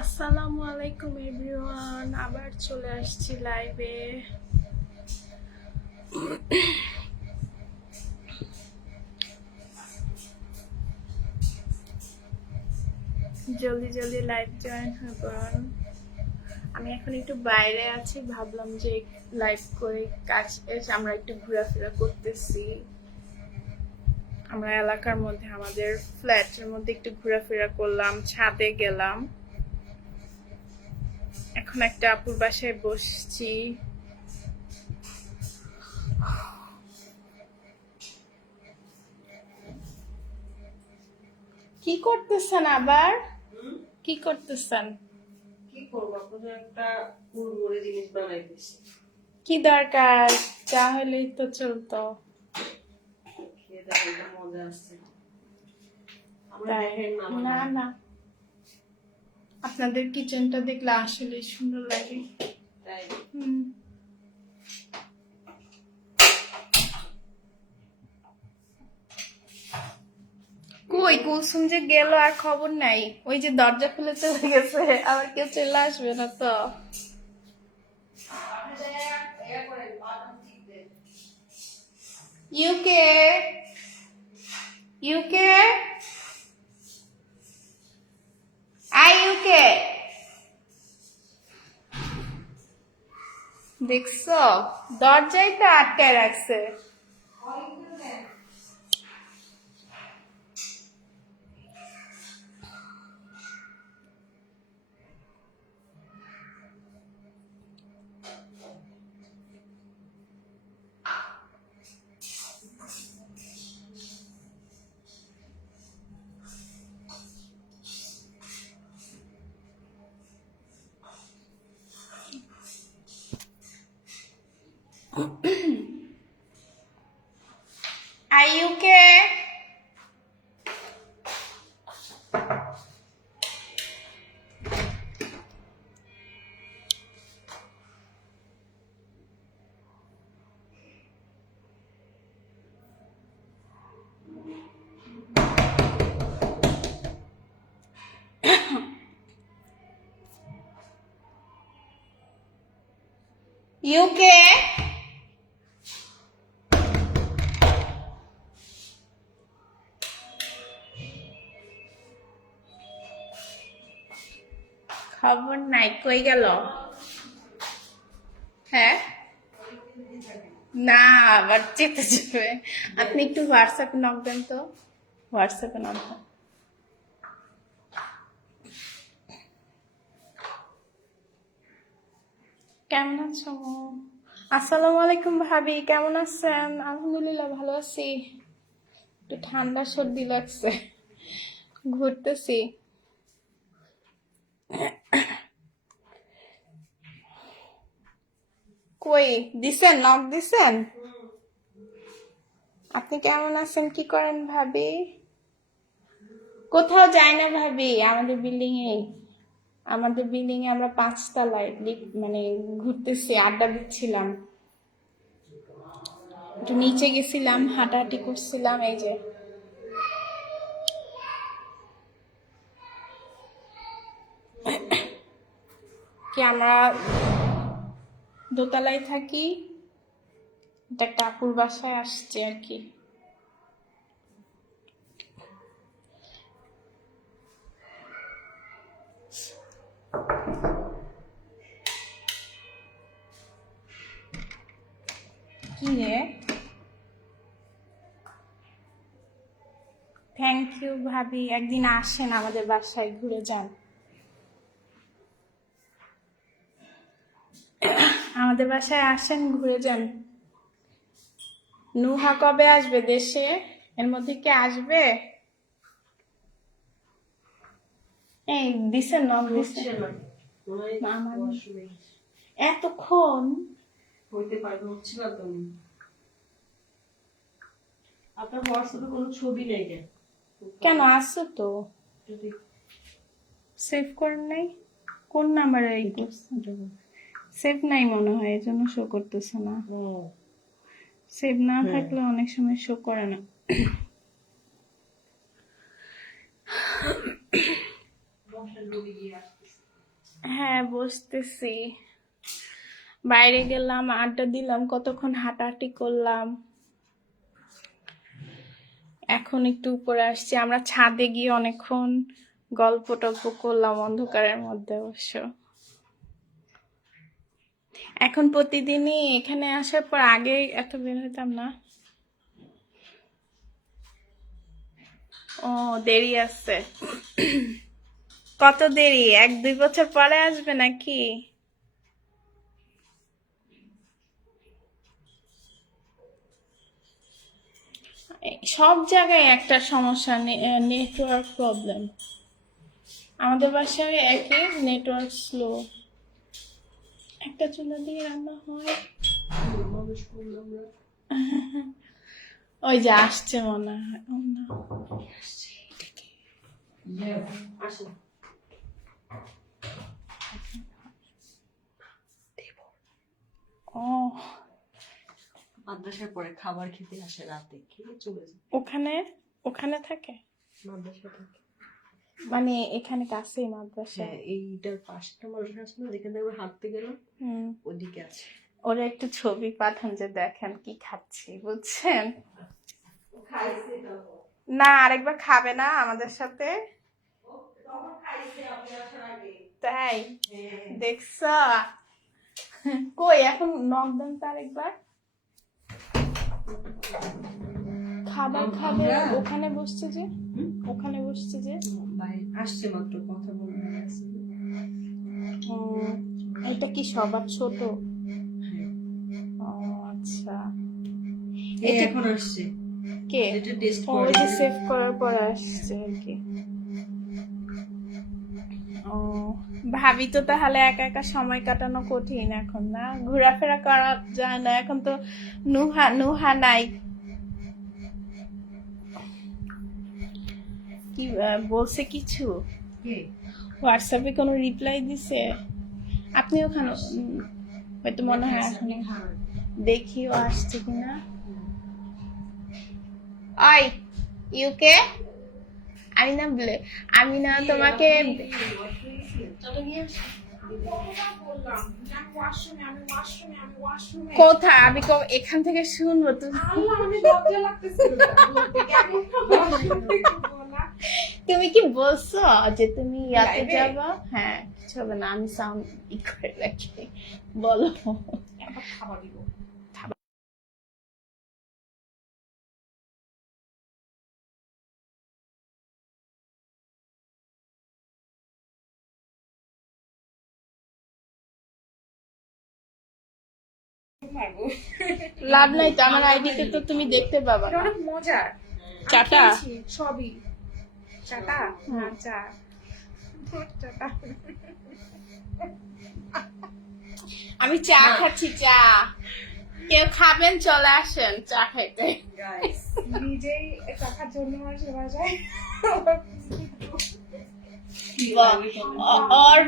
আসসালামু আলাইকুম এভরিওয়ান, আবার চলে আসছি লাইভে। জলদি জলদি লাইভ জয়েন হয়ে পড়ুন। আমি এখন একটু বাইরে আছি, ভাবলাম যে লাইভ করে কাজ এসে আমরা একটু ঘোরাফেরা করতেছি। আমরা এলাকার মধ্যে আমাদের ফ্ল্যাটের মধ্যে একটু ঘোরাফেরা করলাম, ছাদে গেলাম। এখন একটা আপুর বাসায় বসছি। কি করতেছেন আবার? কি করতেছেন? কি করবো? একটা মুড়মুড়ে জিনিস বানাইতেছি। কি দরকার? চা হলেই তো চলতো। খেয়ে দেখো, এটা মজা আসছে। তাই না না, আপনাদের কিচেনটা দেখলে আসলে সুন্দর লাগে। তাই কই কুলসুম যে গেল আর খবর নাই। ওই যে দরজা খুলে চলে গেছে, আবার কেউ চলে আসবে না তো। ইউকে ইউকে ইউকে দেখছো, দরজাই তো আটকায় রাখছে। ইউকে ইউকে খবর নাই, কই গেল? হ্যাঁ না, আবার চেতে যাবে। আপনি একটু হোয়াটসঅ্যাপে নক দেন তো, হোয়াটসঅ্যাপে নক দেন। কেমন আছো? আসসালামু আলাইকুম ভাবি, কেমন আছেন? আলহামদুলিল্লাহ ভালো আছি। একটু ঠান্ডা সর্দি লাগছে, ঘুরতেছি। কই দিছেন, নক দিছেন? আপনি কেমন আছেন, কি করেন ভাবি? কোথাও যায় না ভাবি, আমাদের বিল্ডিং এ আমরা 5 তলায় মানে ঘুরতেছি, আড্ডা দিচ্ছিলাম, একটু নিচে গেছিলাম, হাঁটাহাঁটি করছিলাম। এই যে কি আমরা দোতলায় থাকি, এটা কাকুর বাসায় আসছে আর কি। কি রে? থ্যাংক ইউ ভাবি, একদিন আসেন আমাদের বাসায়, ঘুরে যান। আমাদের বাসায় আসেন, ঘুরে যান। নুহা কবে আসবে দেশে? এর মধ্যে কি আসবে? এই দিছেন, নক দিছেন? এতক্ষণ হইতে পারবে, হচ্ছে না তো। আপনার হোয়াটসঅ্যাপে কোনো ছবি নেই কেন? কেন? আছে তো, সেভ করেন নাই? কোন নাম্বারে এই করছেন? সেভ নাই মনে হয়, এই জন্য শো করতেছে না। সেভ না থাকলে অনেক সময় শো করে না। হ্যাঁ বসতেছি, বাইরে গেলাম, আড্ডা দিলাম, কতক্ষণ হাঁটাহাঁটি করলাম, এখন একটু উপরে আসছি। আমরা ছাদে গিয়ে অনেকক্ষণ গল্প টল্প করলাম অন্ধকারের মধ্যে অবশ্য। এখন প্রতিদিনই এখানে আসার পর, আগে এত বের হইতাম না। ও দেরি আছে। কত দেরি? 1-2 বছর পরে আসবে নাকি? সব জায়গায় একটা সমস্যা, নেটওয়ার্ক প্রবলেম। আমাদের বাসায় একই, নেটওয়ার্ক স্লো। একটা চুলা দিয়ে রান্না হয়। ওই যে আসছে মনে হয়। ও না, আসো। ও মাদ্রাসার পরে খাবার খেতে আসে, রাতে খেয়ে চলে যায়। ওখানে ওখানে থাকে মাদ্রাসা থেকে, মানে এখানে কাছেই মাদ্রাসা? হ্যাঁ এইটার পাশটা মাদ্রাসা আছে না, যেখান থেকে আমরা হাঁটতে গেলাম, হুম। ওদিকে আছে। ওরা একটু ছবি পাঠান যে দেখেন কি খাচ্ছি, বুঝছেন? খাইছে তো, না আরেকবার খাবে না আমাদের সাথে? তখন খাইছে আপনি আসার আগে। তাই? হ্যাঁ। দেখছ? কই এখন নকদান তার একবার খাবার খাবে। ওখানে বসছে যে, ওখানে বসছে যে, বাইরে আসছে মাত্র, কথা বলতে আছে। এটা কি সবার ছোট? হ্যাঁ। ও আচ্ছা। এই এখন আসছে, কে? এটা টেস্ট ওই করে যে সেভ করার পর আসছে আর কি। ও ভাবি তো তাহলে একা একা সময় কাটানো কঠিন এখন, না? ঘোরাফেরা করা যায় না এখন তো। নুহা নুহা নাই। কি বলছে কিছু? কে? হোয়াটসঅ্যাপে কোনো রিপ্লাই দিছে? আপনি ওখানে হয়তো মনে হয় এখন দেখিও আসছে কিনা। ওই ইউকে, আমি না বলে, আমি না তোমাকে কোথায়, আমি এখান থেকে শুনবো তুমি? তুমি কি বলছো যে তুমি ইয়াতে যাবা? হ্যাঁ কিছু হবে না, আমি সাউন্ড করে রাখি। বলো। খাবার দিব। লাভ নাই তো, আমার আইডিতে তো তুমি দেখতে পাবা। অনেক মজার। চাটা সবই চাটা না চা চাটা। আমি চা খাচ্ছি, চা। কেউ খাবেন? চলে আসেন চা খাইতে। নিজেই টাকার জন্য আসে বাসায়। ওর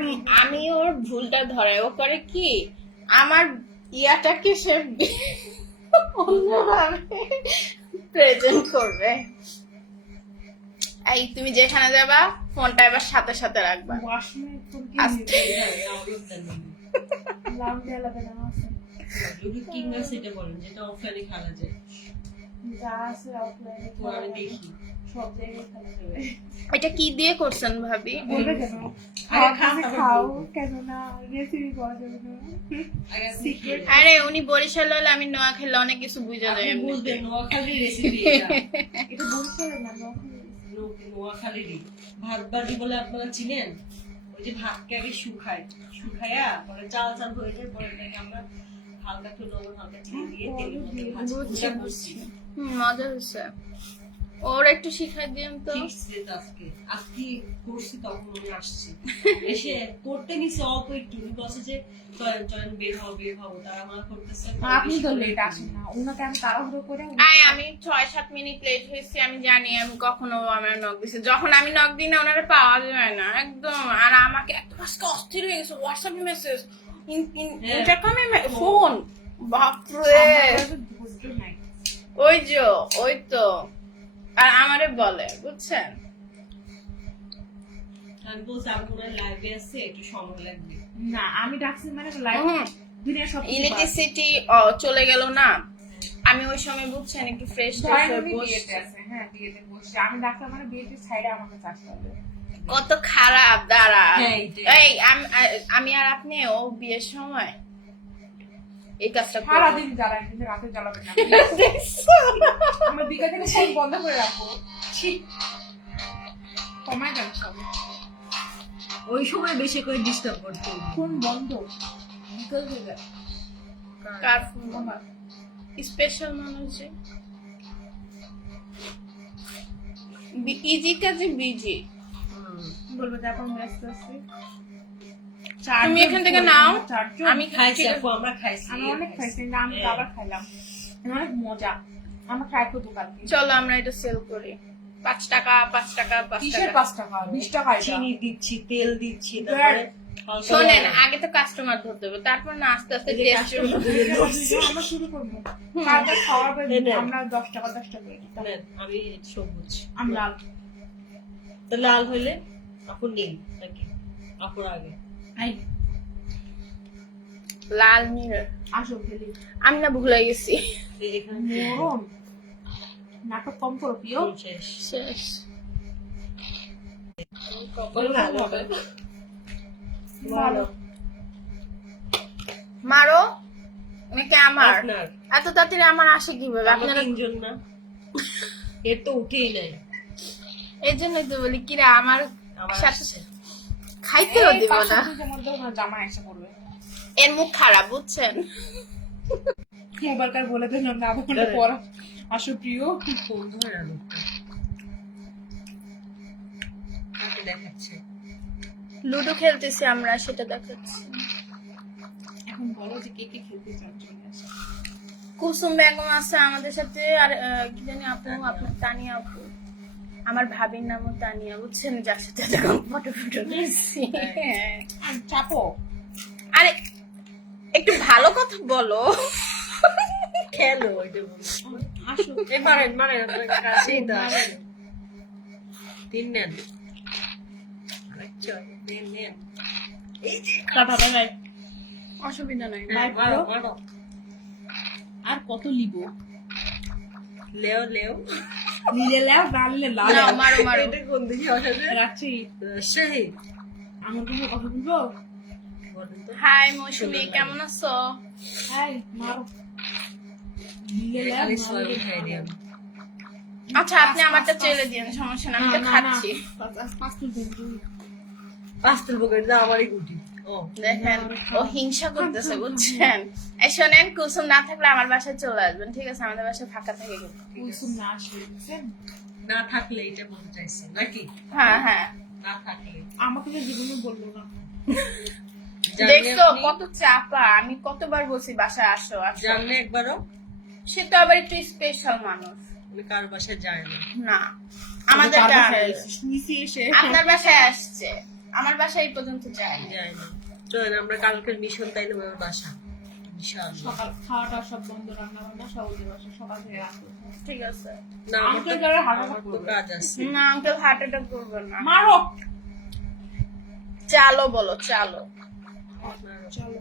আমি ওর ভুলটা ধরাই। ও করে কি, আমার ইয়াটাকে সে অন্যভাবে প্রেজেন্ট করবে। এই তুমি যেখানে যাবা ফোনটা এবার সাথে সাথে রাখবা। ওয়াশরুমে আস্তে। লাভ দেওয়া না আছে কিং আছে, এটা বলেন যেটা অফলাইনে খেলা যায়। যা আছে অফলাইনে তো আমি দেখি সব জায়গায় খেলা যাবে। এটা কি দিয়ে করছেন ভাবি? বলবে কেন? খাও কেন না, রেসিপি পাওয়া যাবে না। সিক্রেট। আরে উনি বরিশাল হলে আমি নোয়া খেলে অনেক কিছু বুঝা যায় এমনিতে। বলবেন নোয়াখালী রেসিপি এটা। এটা বলছিলাম না নোয়াখালী। নোয়াখালীরই ভাত বাড়ি বলে আপনারা চিনেন? ওই যে ভাতকে আগে শুকায়া পরে চাল চাল হয়ে যায়, পরে এটাকে আমরা হালকা একটু লবণ হালকা চিনি দিয়ে তেলের মধ্যে ভাজি বুঝছি, ওটা বুঝছি। করছি। মজা হচ্ছে। ওর একটু শিখাই দিন তো। শিখছে তো আজকে করছি, তখন উনি আসছে এসে করতে নিছে অল্প একটু, বলছে যে চলেন বের হবো তারা আমার করতেছে। আপনি তো লেট আসেন না, ওনাকে আমি তাড়াহুড়ো করে আমি 6-7 মিনিট লেট হয়েছি, আমি জানি। আমি কখনো আমার নক দিছি, যখন আমি নক দিই না ওনারা পাওয়া যায় না একদম। আর আমাকে এত আজকে অস্থির হয়ে গেছে। হোয়াটসঅ্যাপে মেসেজ, ইন্টারকমে ফোন, বাপরে। ওই তো। আর আমারে বলে, বুঝছেন? আমি বলছি আমি মনে হয় লাইভে আছে, একটু সময় লাগবে। না আমি ডাকছি মানে লাইভ দুনিয়া সব ইলেকট্রিসিটি চলে গেল না, আমি ওই সময় বুঝছেন একটু ফ্রেশ বিয়েতে বসছি। আছে। হ্যাঁ বিয়েতে বসছি আমি ডাক্তার মানে বিয়েতে সাইডে আমাকে চাষতে হবে। কত খারাপ দাঁড়া। হ্যাঁ, এইটাই। এই আমি আর আপনি ও বিয়ের সময় এই কাজটা করবো। সারাদিন জ্বালায় কিন্তু রাতে জ্বালাবে না। আমরা বিকেল থেকে ফোন বন্ধ করে রাখবো। ঠিক কমাই দেন সব। ওই সময় বেশি করে ডিস্টার্ব করতে হবে। ফোন বন্ধ বিকেল থেকে। কার ফোন? স্পেশাল মানুষ যে ইজি কাজে বিজি। বলবো যে এখন ব্যস্ত আছি। তুমি এখান থেকে নাও, আমি খাইছি খাইছি। আপু, আমরা খাইছি। আমি অনেক খাইছি না, আমি তো আবার খাইলাম। অনেক মজা। আমরা ট্রাই করবো কালকে। চলো আমরা এটা সেল করি। 5 টাকা 5 টাকা 5 কিসের টাকা। 5 টাকা 20 টাকা এটা। চিনি দিচ্ছি, তেল দিচ্ছি, তারপরে শোনেন, আগে তো কাস্টমার ধরতে হবে, তারপর না আস্তে আস্তে এই যে টেস্ট customer আমরা শুরু করবো। কালকে খাওয়াবে আমরা 10 টাকা 10 টাকা করে দিতাম। নেন, আমি সবুজ। আমি লাল। তো লাল হইলে আপু নীল নাকি আপুর আগে? আই লাল নীল। আসো খেলি। আমি না ভুলে গেছি। এখানে মরণ। নাটক কম করো প্রিয়। শেষ। শেষ। ভালো হবে। ভালো। মারো নাকি আমার? আপনার এত তাড়াতাড়ি আমার আসে কিভাবে? আমরা আপনারা তিনজন না, এর তো উঠেই নাই। এর জন্যই তো বলি কিরা আমার আমার সাথে আসছে। খাইতেও দিব না। জামা এসে পড়বে। এর মুখ খারাপ বুঝছেন। মোবাইলকার বলে দিন না আধা ঘন্টা পর আসো প্রিয়। ফোন ধরে না লোকটা। কাকে দেখাচ্ছে? লুডো খেলতেছি আমরা, সেটা দেখাচ্ছি। এখন বলো যে কে কে খেলতে চান চলে আসো। কুসুম বেগম আছে আমাদের সাথে, আর কি জানি আপু, আপনার তানিয়া আপু। আমার ভাবির নামও তানিয়া, বুঝছেন, যার সাথে এরকম ফটো দিচ্ছি। আর চাপো। আরে একটু ভালো কথা বলো। খেলো ওইটা বলো। আসো। এই মারেন মারেন, আপনার কাছেই তো আছে। তিন নেন। আরেকটা নেন নেন। এই যে টাটা বাই বাই। অসুবিধা নাই। মারো মারো। আর কত লিবো? লেও লেও। নিলে লাও নালে লাও। নাও, মারো মারো। এটা কোন দিকে অসাধে? রাখছি। সেই আমার কোনো কথা বলবো? বলেন তো। হাই মৌসুমী, কেমন আছো? হাই মারো। নিলে লাও খালি সবাই খাই দিও। আচ্ছা আপনি আমারটা চেলে দিন, সমস্যা না, আমি তো খাচ্ছি। পাঁচ তুলবেন। পাঁচ তুলবো করে দাও আমারই গুটি। ও দেখেন ও হিংসা করতেছে বুঝছেন। এই শোনেন, কুসুম না থাকলে আমার বাসায় চলে আসবেন, ঠিক আছে? আমাদের বাসায় ফাঁকা থাকে কিন্তু। কুসুম না আসলে বুঝছেন? না থাকলে এটা বলতে চাইছে নাকি? হ্যাঁ হ্যাঁ, না থাকলে আমাকে তো জীবনে বললো না। জানলে দেখছো আপনি- কত চাপা, আমি কতবার বলছি বাসায় আসো আসো। জানলে একবারও সে তো আবার একটু স্পেশাল মানুষ আমি কার বাসায় যাই না। না। আমাদের নিচে এসে আপনার বাসায় আসছে, আমার বাসায় এই পর্যন্ত যায়নি। যাই না। চলেন আমরা কালকের মিশন তাই দেবো আমার বাসা। বিশাল। সকাল খাওয়াটা সব বন্ধ, রান্না বান্না সব ওদের বাসা সকাল থেকে রাখবো। ঠিক আছে। না আমার আঙ্কেল তো- যারা হাঁটা আমার তো করবে। কাজ আছে। না আঙ্কেল হার্ট অ্যাটাক করবে না। মারো। চালো বলো, চালো। চলো।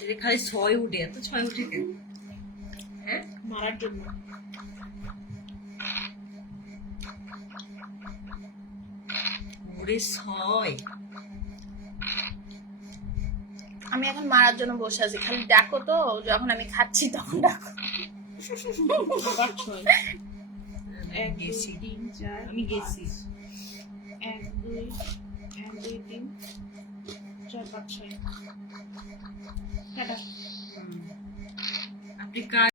এই যে খালি 6 উঠে, এত 6 উঠে কেন? হ্যাঁ মারার জন্য। ওরে 6। আমি এখন মারার জন্য বসে আছি, খালি ডাকো তো, যখন আমি খাচ্ছি তখন ডাকো। আবার 6 আমি গেছি। 3 4 আমি গেছি। 1 2 1 2 3 4 5 6 টাটা। আপনি কার